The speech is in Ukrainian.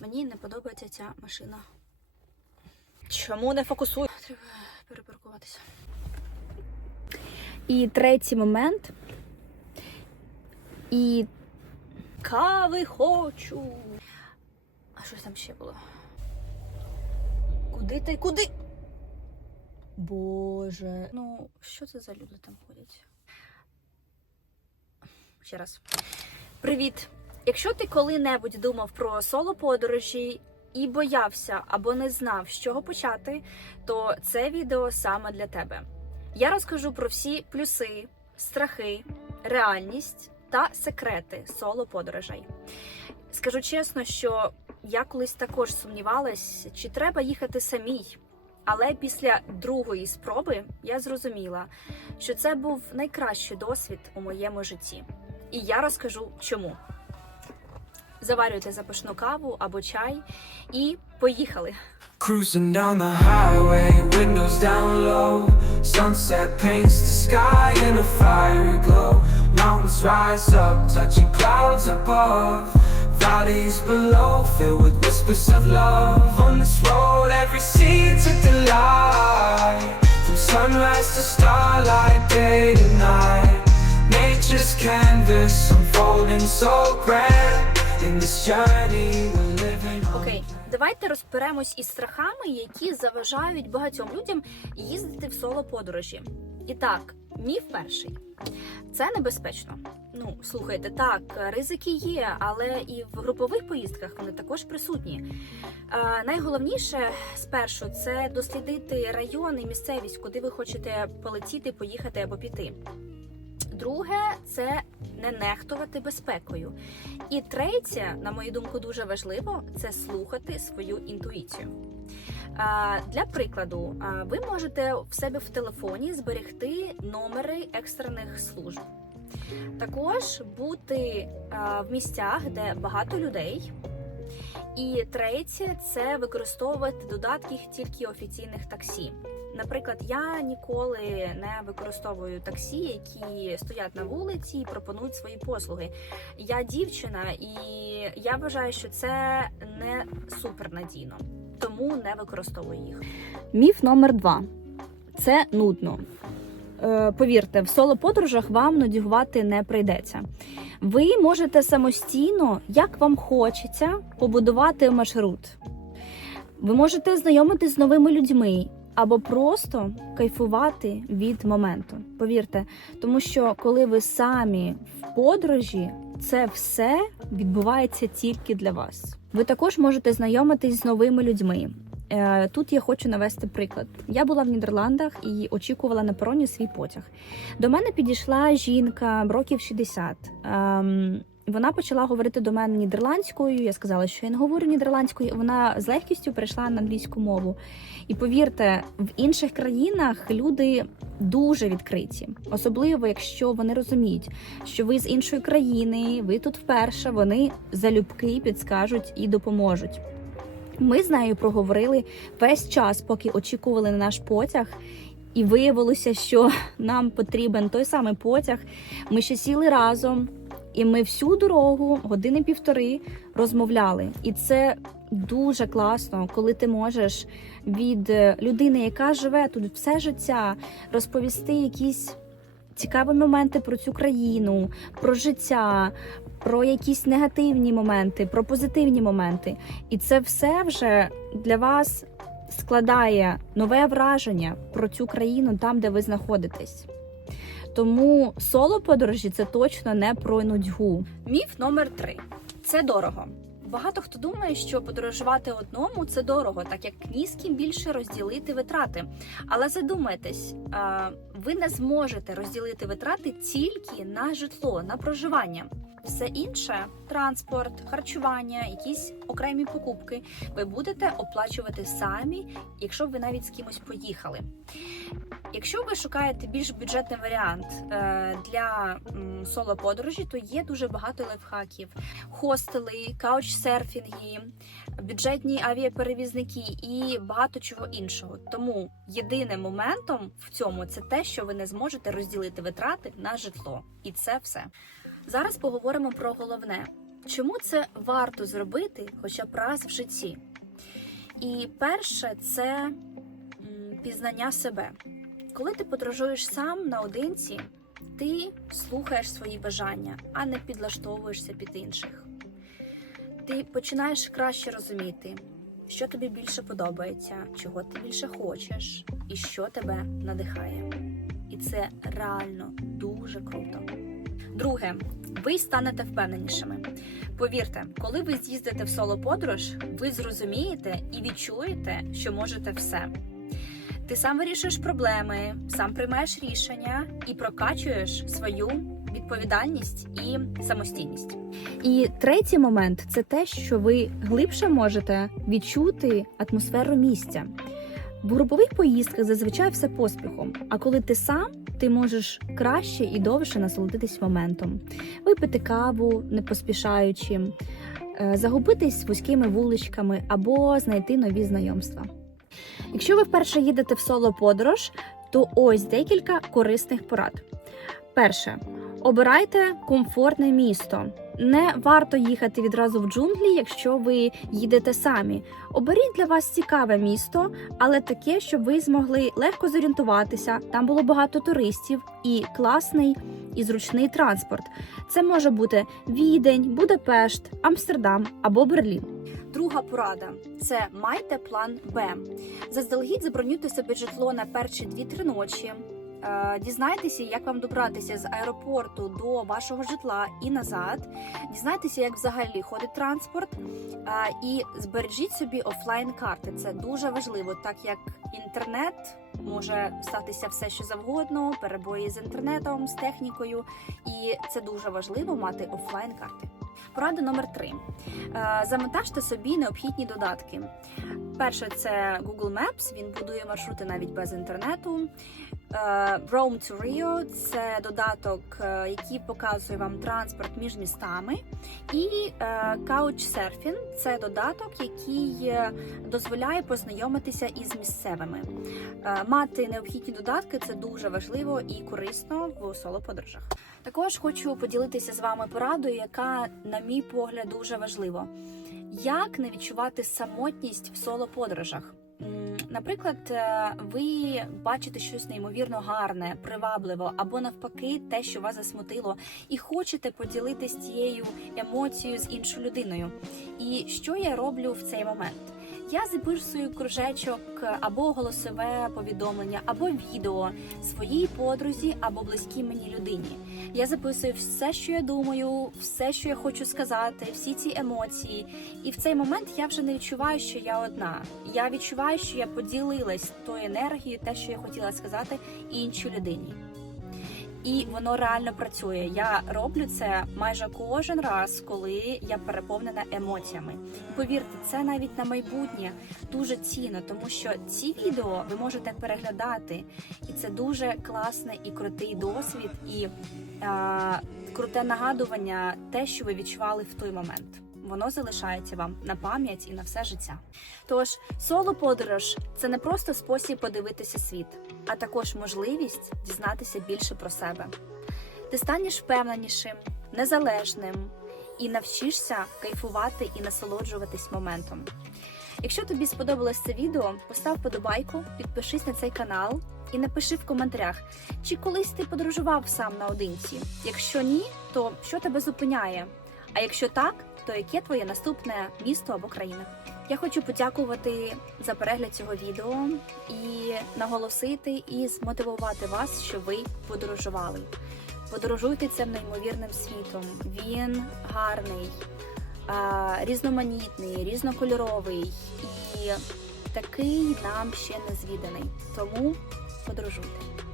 Мені не подобається ця машина. Чому не фокусую? Треба перепаркуватися. І третій момент. І кави хочу. А щось там ще було? Куди ти? Куди? Боже. Ну, що це за люди там ходять? Ще раз. Привіт! Якщо ти коли-небудь думав про соло подорожі і боявся або не знав, з чого почати, то це відео саме для тебе. Я розкажу про всі плюси, страхи, реальність та секрети соло подорожей. Скажу чесно, що я колись також сумнівалась, чи треба їхати самій. Але після другої спроби я зрозуміла, що це був найкращий досвід у моєму житті. І я розкажу чому. Заварюйте запашну каву або чай і поїхали. Cruising down the highway, windows down low. Sunset paints the sky in a fiery glow. Mountains rise up, touching clouds above. Valleys below, filled with whispers of love. On this road, every seed's a delight. From sunrise to starlight, day to night. Nature's canvas unfolding so grand. Окей, давайте розберемось із страхами, які заважають багатьом людям їздити в соло подорожі. І так, міф перший. Це небезпечно. Ну, слухайте, так, ризики є, але і в групових поїздках вони також присутні. Е, найголовніше спершу це дослідити район і місцевість, куди ви хочете полетіти, поїхати або піти. Друге, це не нехтувати безпекою. І третє, на мою думку, дуже важливо це слухати свою інтуїцію. Для прикладу, ви можете в себе в телефоні зберегти номери екстрених служб. Також бути в місцях, де багато людей. І третє це використовувати додатки тільки офіційних таксі. Наприклад, я ніколи не використовую таксі, які стоять на вулиці і пропонують свої послуги. Я дівчина, і я вважаю, що це не супернадійно, тому не використовую їх. Міф номер два це нудно. Е, повірте, в соло подорожах вам нудьгувати не прийдеться. Ви можете самостійно, як вам хочеться, побудувати маршрут. Ви можете знайомитись з новими людьми або просто кайфувати від моменту. Повірте, тому що коли ви самі в подорожі, це все відбувається тільки для вас. Ви також можете знайомитись з новими людьми. Е, Тут я хочу навести приклад. Я була в Нідерландах і очікувала на пероні свій потяг. До мене підійшла жінка років 60. Вона почала говорити до мене нідерландською. Я сказала, що я не говорю нідерландською. Вона з легкістю перейшла на англійську мову. І повірте, в інших країнах люди дуже відкриті, особливо якщо вони розуміють, що ви з іншої країни, ви тут вперше, вони залюбки підскажуть і допоможуть. Ми з нею проговорили весь час, поки очікували на наш потяг. І виявилося, що нам потрібен той самий потяг. Ми ще сіли разом, і ми всю дорогу, години півтори, розмовляли. І це дуже класно, коли ти можеш від е, людини, яка живе тут все життя, розповісти якісь цікаві моменти про цю країну, про життя, про якісь негативні моменти, про позитивні моменти. І це все вже для вас складає нове враження про цю країну там, де ви знаходитесь. Тому соло подорожі це точно не про нудьгу. Міф номер три це дорого. Багато хто думає, що подорожувати одному це дорого, так як ні з ким більше розділити витрати. Але задумайтесь, ви не зможете розділити витрати тільки на житло, на проживання. Все інше транспорт, харчування, якісь окремі покупки ви будете оплачувати самі, якщо б ви навіть з кимось поїхали. Якщо ви шукаєте більш бюджетний варіант е, для соло подорожі, то є дуже багато лайфхаків: хостели, каучсерфінги, бюджетні авіаперевізники і багато чого іншого. Тому єдиним моментом в цьому це те, що ви не зможете розділити витрати на житло, і це все. Зараз поговоримо про головне. чому це варто зробити хоча б раз в житті? І перше це пізнання себе. Коли ти подорожуєш сам наодинці, ти слухаєш свої бажання, а не підлаштовуєшся під інших. Ти починаєш краще розуміти, що тобі більше подобається, чого ти більше хочеш, і що тебе надихає. І це реально дуже круто. Друге, ви станете впевненішими. Повірте, коли ви з'їздите в соло подорож, ви зрозумієте і відчуєте, що можете все. Ти сам вирішуєш проблеми, сам приймаєш рішення і прокачуєш свою відповідальність і самостійність. І третій момент це те, що ви глибше можете відчути атмосферу місця. В групових поїздках зазвичай все поспіхом. А коли ти сам, ти можеш краще і довше насолодитись моментом, випити каву, не поспішаючи, е, загубитись вузькими вуличками або знайти нові знайомства. Якщо ви вперше їдете в соло подорож, то ось декілька корисних порад. Перше, обирайте комфортне місто. Не варто їхати відразу в джунглі, якщо ви їдете самі. Оберіть для вас цікаве місто, але таке, щоб ви змогли легко зорієнтуватися. Там було багато туристів і класний і зручний транспорт. Це може бути Відень, Будапешт, Амстердам або Берлін. Друга порада це майте план Б. Заздалегідь забронюйте собі житло на перші 2-3 ночі. Е, Дізнайтеся, як вам добратися з аеропорту до вашого житла і назад. Дізнайтеся, як взагалі ходить транспорт, е, і збережіть собі офлайн карти. Це дуже важливо, так як інтернет може статися все, що завгодно, перебої з інтернетом, з технікою, і це дуже важливо мати офлайн карти. Порада номер три: Е, завантажте собі необхідні додатки. Перше, це Google Maps, він будує маршрути навіть без інтернету. Е, Roam to Rio – це додаток, е, який показує вам транспорт між містами. І е, Couchsurfing – це додаток, який дозволяє познайомитися із місцевими. Мати необхідні додатки це дуже важливо і корисно в соло-подорожах. Також хочу поділитися з вами порадою, яка, на мій погляд, дуже важлива. Як не відчувати самотність в соло-подорожах? Наприклад, е, ви бачите щось неймовірно гарне, привабливо, або навпаки, те, що вас засмутило, і хочете поділитися цією емоцією з іншою людиною. І що я роблю в цей момент? Я записую кружечок або голосове повідомлення, або відео своїй подрузі або близькій мені людині. Я записую все, що я думаю, все, що я хочу сказати, всі ці емоції. І в цей момент я вже не відчуваю, що я одна. Я відчуваю, що я поділилась тою енергією, те, що я хотіла сказати іншій людині. І воно реально працює. Я роблю це майже кожен раз, коли я переповнена емоціями. Повірте, це навіть на майбутнє дуже цінно, тому що ці відео ви можете переглядати, і це дуже класний і крутий досвід, і а, круте нагадування, те, що ви відчували в той момент. Воно залишається вам на пам'ять і на все життя. Тож соло подорож це не просто спосіб подивитися світ, а також можливість дізнатися більше про себе. Ти станеш впевненішим, незалежним і навчишся кайфувати і насолоджуватись моментом. Якщо тобі сподобалось це відео, постав подобайку, підпишись на цей канал і напиши в коментарях, чи колись ти подорожував сам наодинці. Якщо ні, то що тебе зупиняє? А якщо так, то яке твоє наступне місто або країна? Я хочу подякувати за перегляд цього відео і наголосити і змотивувати вас, що ви подорожували. Подорожуйте цим неймовірним світом. Він гарний, різноманітний, різнокольоровий і такий нам ще не звіданий. Тому подорожуйте.